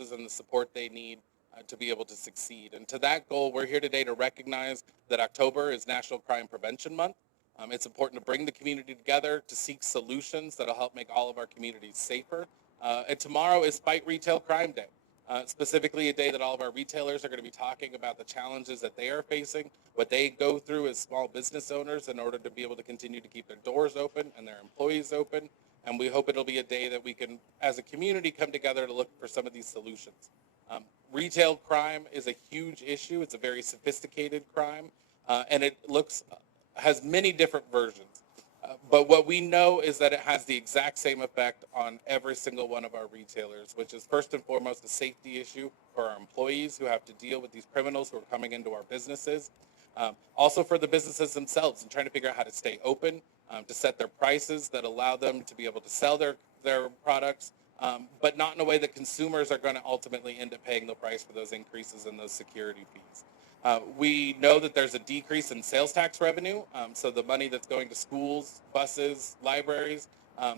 and the support they need to be able to succeed. And to that goal, we're here today to recognize that October is National Crime Prevention Month. It's important to bring the community together to seek solutions that'll help make all of our communities safer. And tomorrow is Fight Retail Crime Day. Specifically, a day that all of our retailers are going to be talking about the challenges that they are facing, what they go through as small business owners in order to be able to continue to keep their doors open and their employees open. And we hope it'll be a day that we can, as a community, come together to look for some of these solutions. Um, Retail crime is a huge issue. It's a very sophisticated crime, and it has many different versions. But what we know is that it has the exact same effect on every single one of our retailers, which is first and foremost a safety issue for our employees who have to deal with these criminals who are coming into our businesses. Also for the businesses themselves and trying to figure out how to stay open, to set their prices that allow them to be able to sell their products, but not in a way that consumers are going to ultimately end up paying the price for those increases in those security fees. We know that there's a decrease in sales tax revenue, so the money that's going to schools, buses, libraries,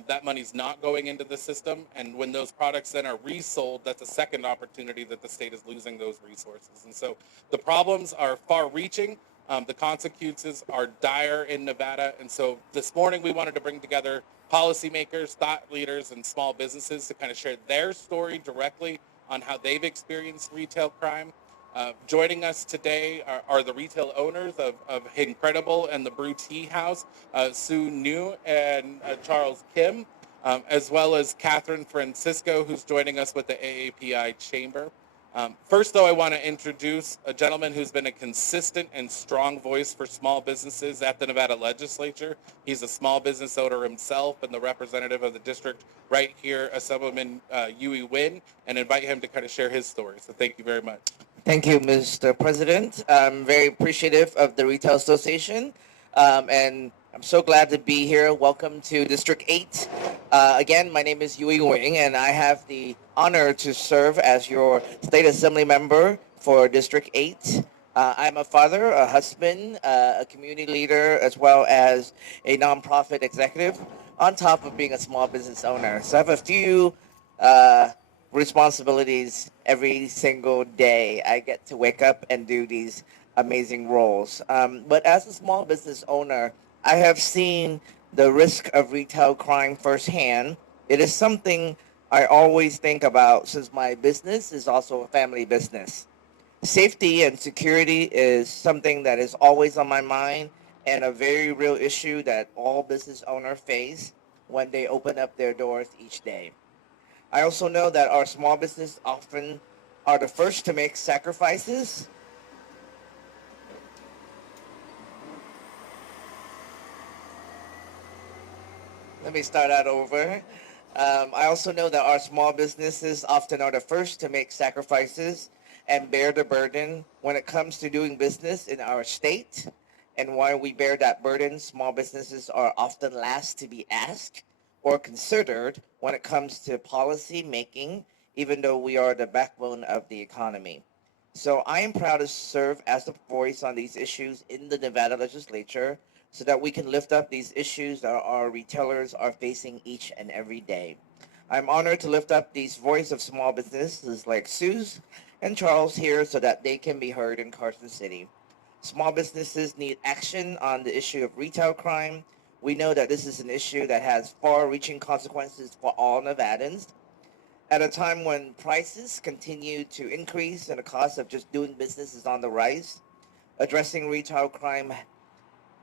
that money's not going into the system. And when those products then are resold, that's a second opportunity that the state is losing those resources. And so the problems are far reaching. The consequences are dire in Nevada. And so this morning we wanted to bring together policymakers, thought leaders, and small businesses to kind of share their story directly on how they've experienced retail crime. Joining us today are the retail owners of Incredible and the Brew Tea House, Sue New and Charles Kim, as well as Catherine Francisco, who's joining us with the AAPI Chamber. First, though, I want to introduce a gentleman who's been a consistent and strong voice for small businesses at the Nevada legislature. He's a small business owner himself and the representative of the district right here, Assemblyman Yui Win, and invite him to kind of share his story. So thank you very much. Thank you, Mr. President. I'm very appreciative of the Retail Association, and I'm so glad to be here. Welcome to District 8. Again, my name is Yui Wing, and I have the honor to serve as your State Assembly member for District 8. I'm a father, a husband, a community leader, as well as a nonprofit executive, on top of being a small business owner. So I have a few responsibilities every single day. I get to wake up and do these amazing roles. But as a small business owner, I have seen the risk of retail crime firsthand. It is something I always think about since my business is also a family business. Safety and security is something that is always on my mind and a very real issue that all business owners face when they open up their doors each day. I also know that our small business often are the first to make sacrifices. Let me start that over. I also know that our small businesses often are the first to make sacrifices and bear the burden when it comes to doing business in our state. And while we bear that burden, small businesses are often last to be asked or considered when it comes to policy making, even though we are the backbone of the economy. So I am proud to serve as a voice on these issues in the Nevada legislature so that we can lift up these issues that our retailers are facing each and every day. I'm honored to lift up these voice of small businesses like Sue's and Charles here so that they can be heard in Carson City. Small businesses need action on the issue of retail crime. We know that this is an issue that has far-reaching consequences for all Nevadans. At a time when prices continue to increase and the cost of just doing business is on the rise, addressing retail crime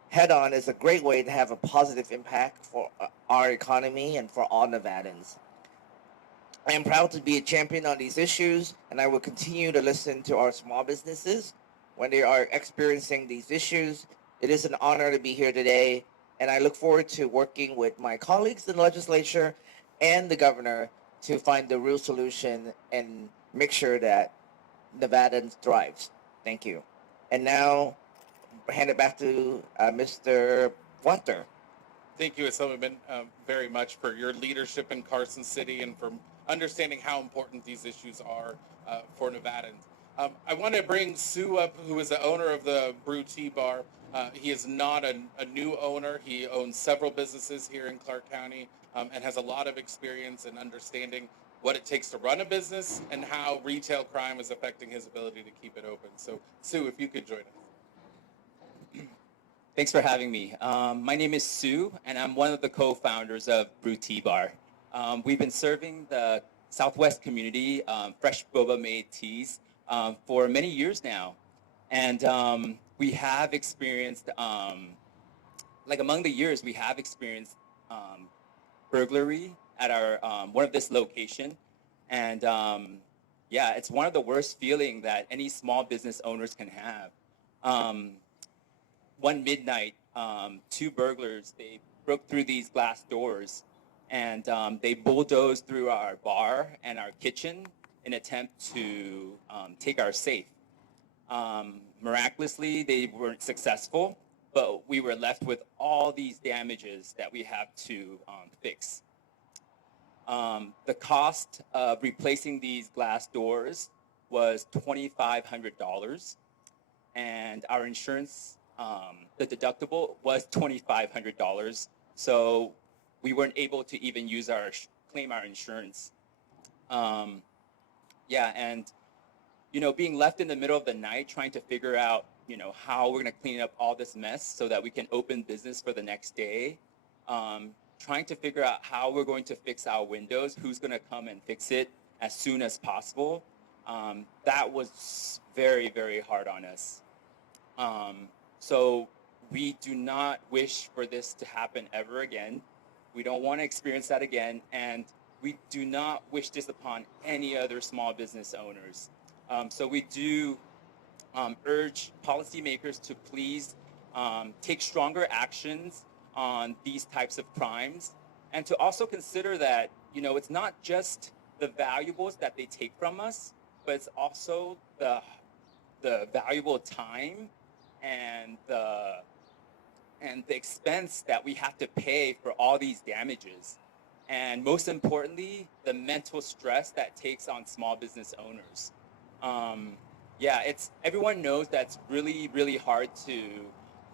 head-on is a great way to have a positive impact for our economy and for all Nevadans. I am proud to be a champion on these issues, and I will continue to listen to our small businesses when they are experiencing these issues. It is an honor to be here today, and I look forward to working with my colleagues in the legislature and the governor to find the real solution and make sure that Nevadans thrives. Thank you. And now, hand it back to Mr. Water. Thank you, Assemblyman, very much for your leadership in Carson City and for understanding how important these issues are for Nevadans. I want to bring Sue up, who is the owner of the Brew Tea Bar. He is not a new owner. He owns several businesses here in Clark County and has a lot of experience in understanding what it takes to run a business, and how retail crime is affecting his ability to keep it open. So, Sue, if you could join us. Thanks for having me. My name is Sue, and I'm one of the co-founders of Brew Tea Bar. We've been serving the Southwest community fresh boba-made teas for many years now. And we have experienced, among the years, we have experienced burglary at our one of this location. And yeah, it's one of the worst feeling that any small business owners can have. One midnight, two burglars, they broke through these glass doors and they bulldozed through our bar and our kitchen in an attempt to take our safe. Miraculously, they weren't successful, but we were left with all these damages that we have to fix. The cost of replacing these glass doors was $2,500, and our insurance, the deductible was $2,500. So we weren't able to even use claim our insurance. Yeah, and being left in the middle of the night trying to figure out, how we're going to clean up all this mess so that we can open business for the next day. Trying to figure out how we're going to fix our windows, who's going to come and fix it as soon as possible. That was very, very hard on us. So we do not wish for this to happen ever again. We don't want to experience that again, and we do not wish this upon any other small business owners. So we do urge policymakers to please take stronger actions on these types of crimes, and to also consider that, it's not just the valuables that they take from us, but it's also the valuable time and the expense that we have to pay for all these damages. And most importantly, the mental stress that takes on small business owners. Yeah, everyone knows that's really, really hard to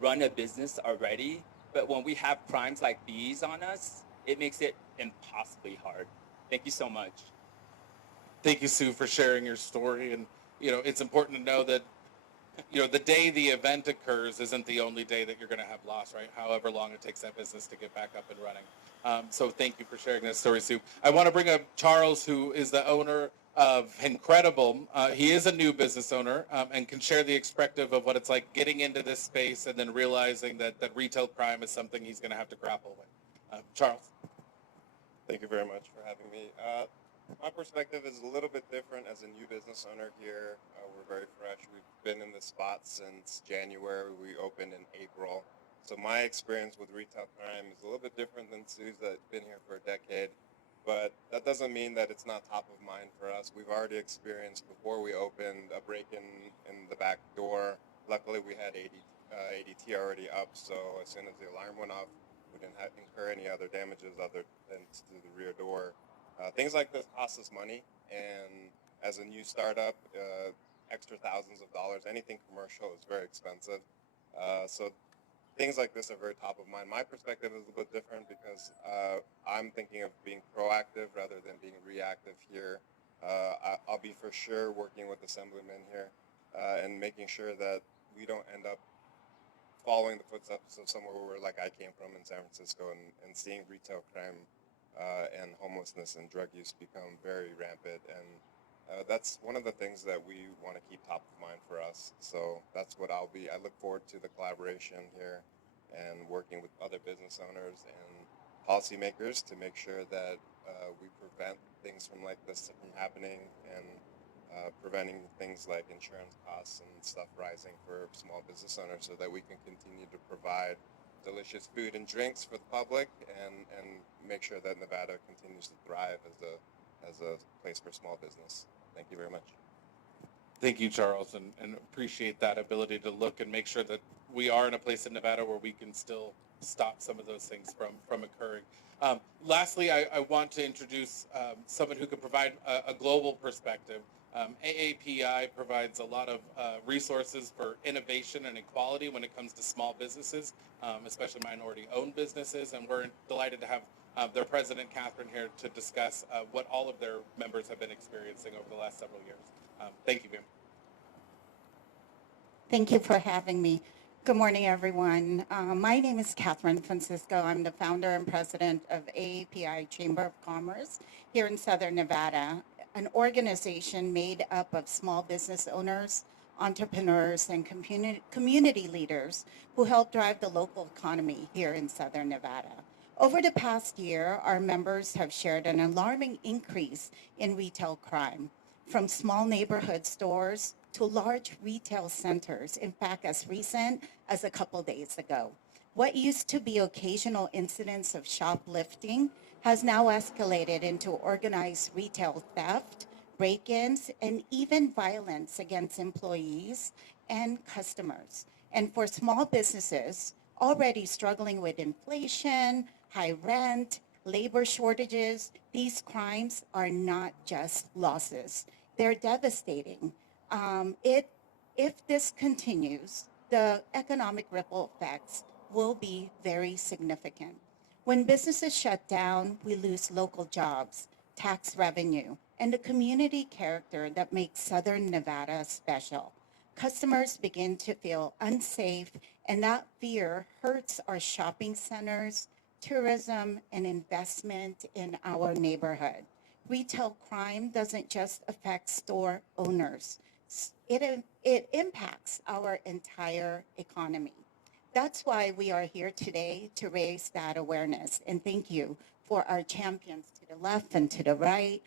run a business already. But when we have crimes like these on us, it makes it impossibly hard. Thank you so much. Thank you, Sue, for sharing your story. And, it's important to know that, the day the event occurs isn't the only day that you're going to have loss, right? However long it takes that business to get back up and running. So thank you for sharing that story, Sue. I want to bring up Charles, who is the owner of Incredible. He is a new business owner and can share the perspective of what it's like getting into this space and then realizing that retail crime is something he's going to have to grapple with. Charles. Thank you very much for having me. My perspective is a little bit different as a new business owner here. We're very fresh. We've been in this spot since January. We opened in April. So my experience with retail crime is a little bit different than Sue's that's been here for a decade. But that doesn't mean that it's not top of mind for us. We've already experienced, before we opened, a break-in in the back door. Luckily, we had ADT already up, so as soon as the alarm went off, we didn't incur any other damages other than to the rear door. Things like this cost us money, and as a new startup, extra thousands of dollars, anything commercial is very expensive. So things like this are very top of mind. My perspective is a bit different because I'm thinking of being proactive rather than being reactive here. I'll be for sure working with assemblymen here and making sure that we don't end up following the footsteps of somewhere where, like I came from in San Francisco, and seeing retail crime and homelessness and drug use become very rampant. And that's one of the things that we want to keep top of mind for us. So that's what I look forward to the collaboration here and working with other business owners and policymakers to make sure that we prevent things from like this from happening, and preventing things like insurance costs and stuff rising for small business owners, so that we can continue to provide delicious food and drinks for the public, and make sure that Nevada continues to thrive as a place for small business. Thank you very much. Thank you, Charles, and appreciate that ability to look and make sure that we are in a place in Nevada where we can still stop some of those things from occurring. Lastly, I want to introduce someone who can provide a global perspective. AAPI provides a lot of resources for innovation and equality when it comes to small businesses, especially minority-owned businesses, and we're delighted to have their president, Catherine, here to discuss what all of their members have been experiencing over the last several years. Thank you, ma'am. Thank you for having me. Good morning, everyone. My name is Catherine Francisco. I'm the founder and president of AAPI Chamber of Commerce here in Southern Nevada, an organization made up of small business owners, entrepreneurs, and community leaders who help drive the local economy here in Southern Nevada. Over the past year, our members have shared an alarming increase in retail crime, from small neighborhood stores to large retail centers, in fact, as recent as a couple days ago. What used to be occasional incidents of shoplifting has now escalated into organized retail theft, break-ins, and even violence against employees and customers. And for small businesses already struggling with inflation, high rent, labor shortages, these crimes are not just losses. They're devastating. If this continues, the economic ripple effects will be very significant. When businesses shut down, we lose local jobs, tax revenue, and the community character that makes Southern Nevada special. Customers begin to feel unsafe, and that fear hurts our shopping centers, tourism, and investment in our neighborhood. Retail crime doesn't just affect store owners. It impacts our entire economy. That's why we are here today, to raise that awareness. And thank you for our champions to the left and to the right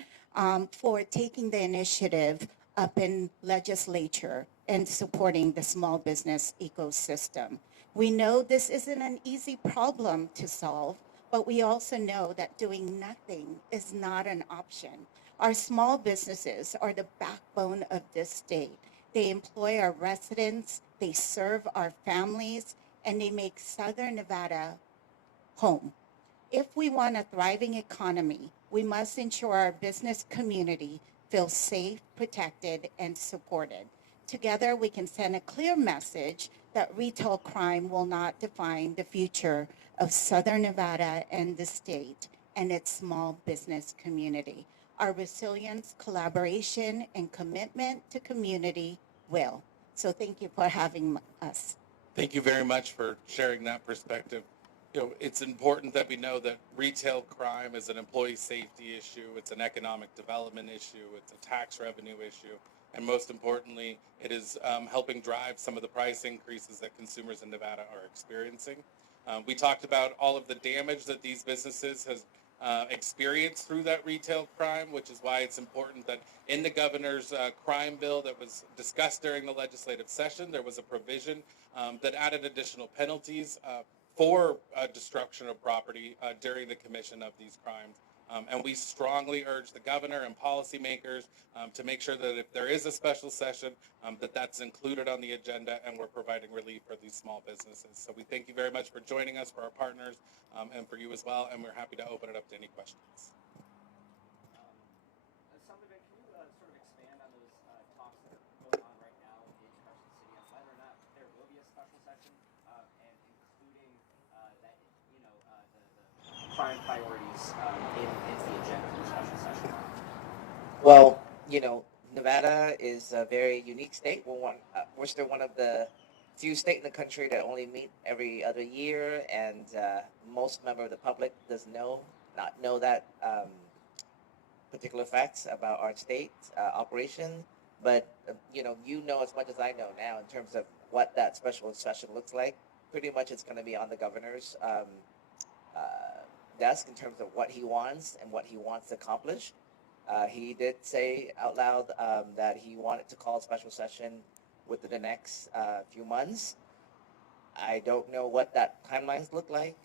for taking the initiative up in legislature and supporting the small business ecosystem. We know this isn't an easy problem to solve, but we also know that doing nothing is not an option. Our small businesses are the backbone of this state. They employ our residents, they serve our families, and they make Southern Nevada home. If we want a thriving economy, we must ensure our business community feels safe, protected, and supported. Together, we can send a clear message that retail crime will not define the future of Southern Nevada and the state and its small business community. Our resilience, collaboration, and commitment to community will. So thank you for having us. Thank you very much for sharing that perspective. It's important that we know that retail crime is an employee safety issue, it's an economic development issue, it's a tax revenue issue, and most importantly, it is helping drive some of the price increases that consumers in Nevada are experiencing. We talked about all of the damage that these businesses has experienced through that retail crime, which is why it's important that in the governor's crime bill that was discussed during the legislative session, there was a provision that added additional penalties for destruction of property during the commission of these crimes. And we strongly urge the governor and policymakers to make sure that if there is a special session, that that's included on the agenda and we're providing relief for these small businesses. So we thank you very much for joining us, for our partners, and for you as well. And we're happy to open it up to any questions. Sullivan, can you sort of expand on those talks that are going on right now in Carson City on whether or not there will be a special session and including that, the crime priorities into the agenda for the special session? Well, Nevada is a very unique state. We're still one of the few states in the country that only meet every other year, and most member of the public does not know that particular facts about our state operation. But you know as much as I know now in terms of what that special session looks like. Pretty much, it's going to be on the governor's desk in terms of what he wants and what he wants to accomplish. He did say out loud that he wanted to call a special session within the next few months. I don't know what that timelines look like.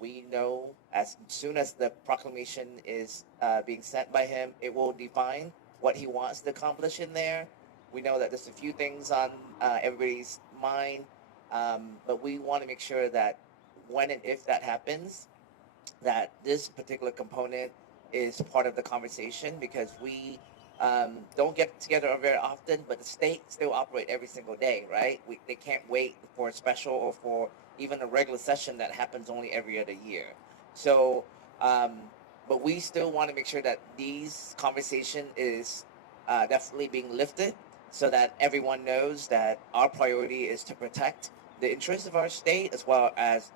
We know as soon as the proclamation is being sent by him, it will define what he wants to accomplish in there. We know that there's a few things on everybody's mind, but we want to make sure that when and if that happens, that this particular component is part of the conversation, because we don't get together very often, but the state still operate every single day, right? They can't wait for a special or for even a regular session that happens only every other year. So Um, but we still want to make sure that these conversation is definitely being lifted so that everyone knows that our priority is to protect the interests of our state as well as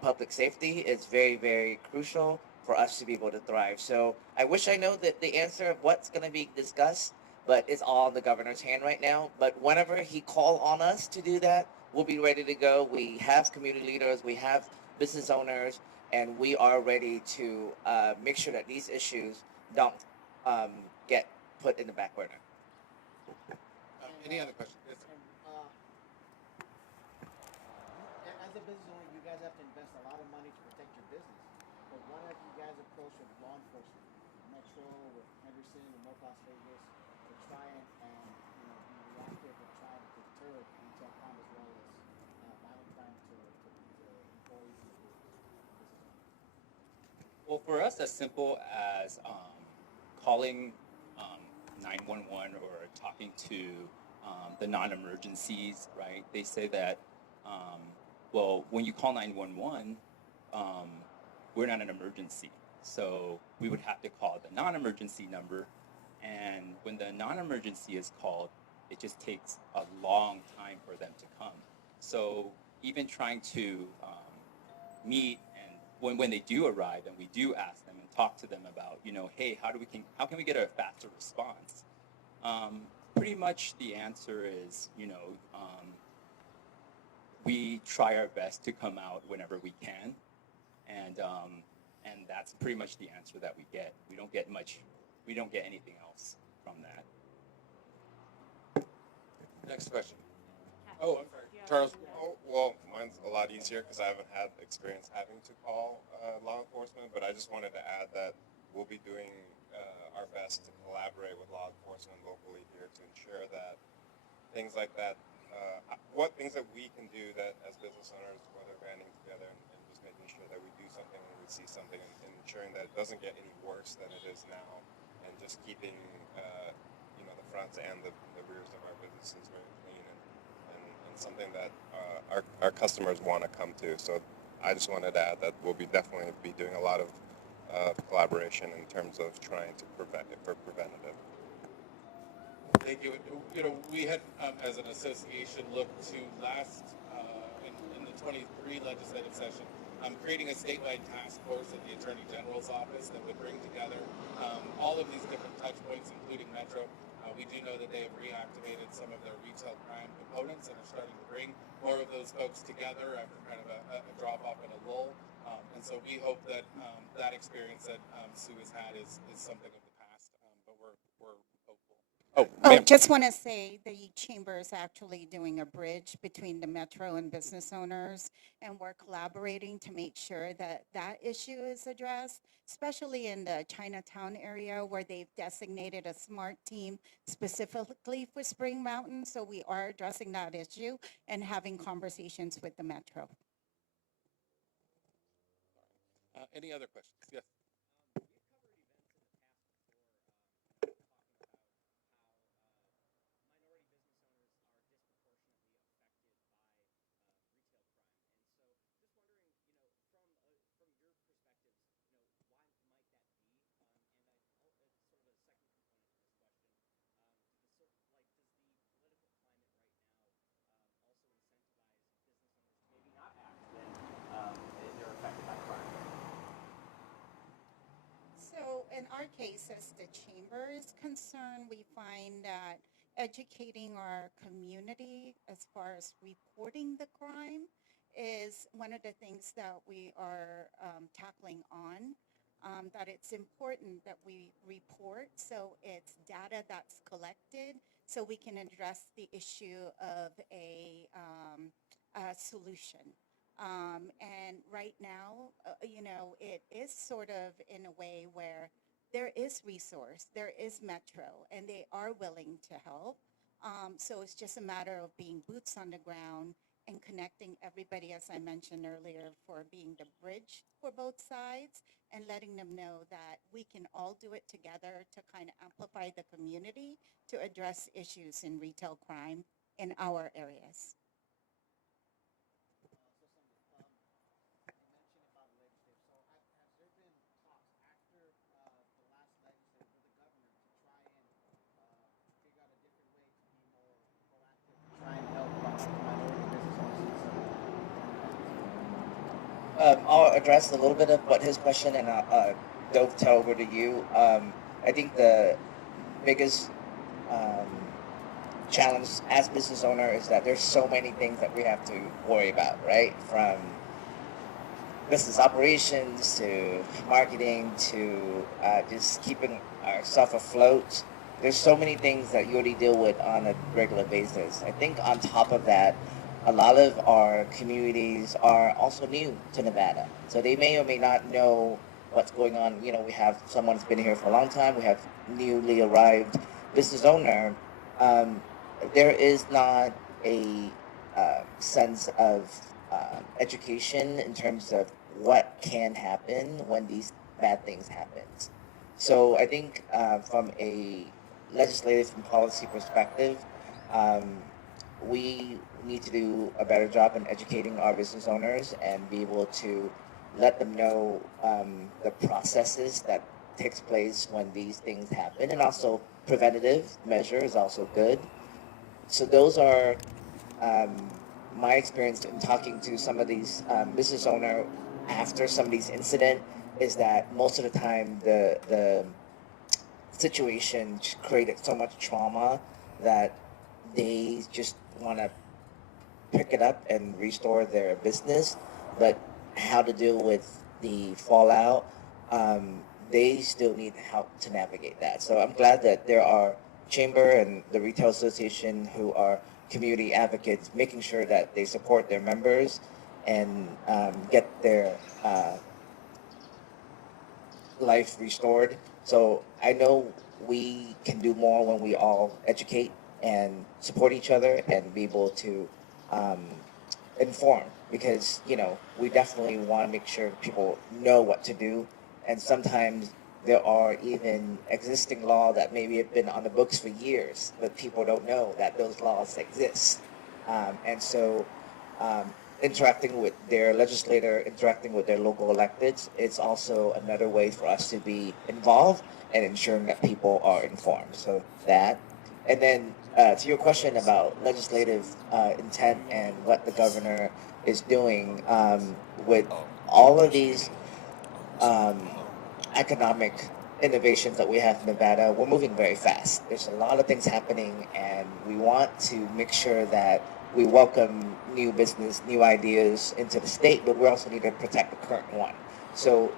public safety is very, very crucial for us to be able to thrive. So I wish I know that the answer of what's going to be discussed, but it's all in the governor's hand right now. But whenever he call on us to do that, we'll be ready to go. We have community leaders, we have business owners, and we are ready to make sure that these issues don't get put in the back burner. Any other questions? Yes, sir. As a business owner, you guys have to invest a lot of money to protect your business. But what have you guys approached with law enforcement, Metro, with Henderson, and North Las Vegas, to try and be reactive and try to deter retail crime as well as violent crime to employees and business owners? Well, for us, as simple as calling 911 or talking to the non-emergencies, right? They say that, well, when you call 911, we're not an emergency. So we would have to call the non-emergency number. And when the non-emergency is called, it just takes a long time for them to come. So even trying to meet and when they do arrive and we do ask them and talk to them about, hey, how can we get a faster response? Pretty much the answer is, we try our best to come out whenever we can, and that's pretty much the answer that we get. We don't get anything else from that. Next question. Oh, I'm sorry. Charles. Oh, well, mine's a lot easier because I haven't had experience having to call law enforcement, but I just wanted to add that we'll be doing our best to collaborate with law enforcement locally here to ensure that things like that, what things that we can do that as business owners, whether banding together and just making sure that we do something when we see something and ensuring that it doesn't get any worse than it is now, and just keeping the fronts and the rears of our businesses very clean and something that our customers want to come to. So I just wanted to add that we'll definitely be doing a lot of collaboration in terms of trying to prevent it for preventative. Thank you. We had, as an association, looked to last in the 23 legislative session, creating a statewide task force at the Attorney General's office that would bring together all of these different touch points, including Metro. We do know that they have reactivated some of their retail crime components and are starting to bring more of those folks together after kind of a drop off and a lull. And so we hope that that experience that Sue has had is something of the past, but we're hopeful. Oh, ma'am. Just want to say the chamber is actually doing a bridge between the Metro and business owners, and we're collaborating to make sure that that issue is addressed, especially in the Chinatown area where they've designated a SMART team specifically for Spring Mountain. So we are addressing that issue and having conversations with the Metro. Any other questions? Yes. They're affected by crime. So in our case, as the chamber is concerned, we find that educating our community as far as reporting the crime is one of the things that we are tackling on. That it's important that we report, so it's data that's collected, so we can address the issue of a solution. And right now, it is sort of in a way where there is resource, there is Metro, and they are willing to help. So it's just a matter of being boots on the ground and connecting everybody, as I mentioned earlier, for being the bridge for both sides and letting them know that we can all do it together to kind of amplify the community to address issues in retail crime in our areas. You mentioned about legislative. So has there been I'll address a little bit of what his question and I'll dovetail over to you. I think the biggest um, challenge as business owner is that there's so many things that we have to worry about, right? From business operations to marketing to just keeping ourselves afloat. There's so many things that you already deal with on a regular basis. I think on top of that, a lot of our communities are also new to Nevada. So they may or may not know what's going on. You know, we have someone who's been here for a long time. We have newly arrived business owner. Um, there is not a sense of education in terms of what can happen when these bad things happen. So I think from a legislative and policy perspective, um, we need to do a better job in educating our business owners and be able to let them know the processes that takes place when these things happen, and also preventative measure is also good. So those are um, my experience in talking to some of these business owner after some of these incident is that most of the time the situation created so much trauma that they just want to pick it up and restore their business, but how to deal with the fallout, um, they still need help to navigate that. So I'm glad that there are Chamber and the Retail Association who are community advocates, making sure that they support their members and get their life restored. So I know we can do more when we all educate and support each other and be able to um, inform, because you know we definitely want to make sure people know what to do, and sometimes there are even existing law that maybe have been on the books for years, but people don't know that those laws exist, and so um, interacting with their legislator, interacting with their local electeds, it's also another way for us to be involved and ensuring that people are informed. So that, and then to your question about legislative intent and what the governor is doing with all of these um, economic innovations that we have in Nevada, we're moving very fast. There's a lot of things happening, and we want to make sure that we welcome new business, new ideas into the state, but we also need to protect the current one. So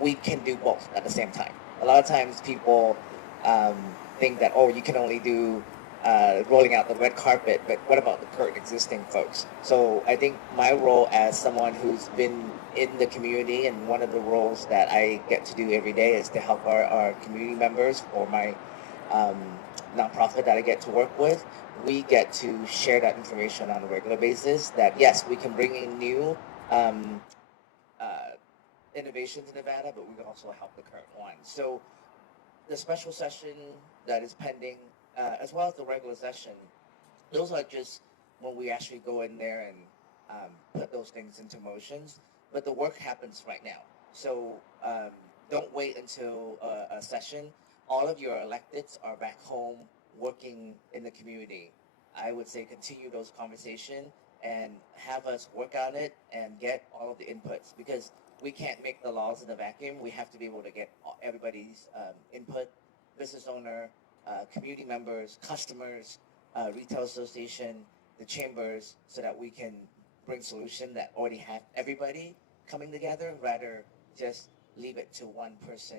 we can do both at the same time. A lot of times people um, think that, oh, you can only do rolling out the red carpet, but what about the current existing folks? So I think my role as someone who's been in the community, and one of the roles that I get to do every day is to help our community members or my um, nonprofit that I get to work with. We get to share that information on a regular basis that yes, we can bring in new um, uh, innovations in Nevada, but we can also help the current one. So the special session that is pending, as well as the regular session, those are just when we actually go in there and put those things into motions. But the work happens right now. So don't wait until a session. All of your electeds are back home working in the community. I would say continue those conversations and have us work on it and get all of the inputs, because we can't make the laws in a vacuum. We have to be able to get everybody's input, business owner, community members, customers, retail association, the chambers, so that we can bring solution that already have everybody coming together, rather just leave it to one person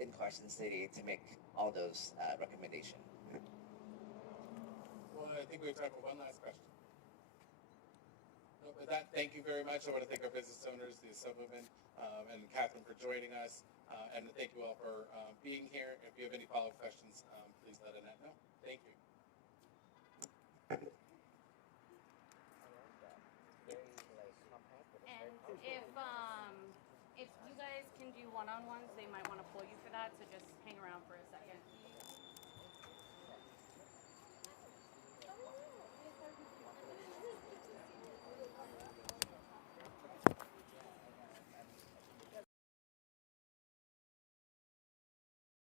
in Carson City to make all those recommendations. Well, I think we have time for one last question. With that, thank you very much. I want to thank our business owners, the Assemblyman, and Catherine for joining us. And thank you all for being here. If you have any follow-up questions, please let Annette know. Thank you. And if you guys can do one-on-ones, they might want to pull you for that, so just hang around for a second.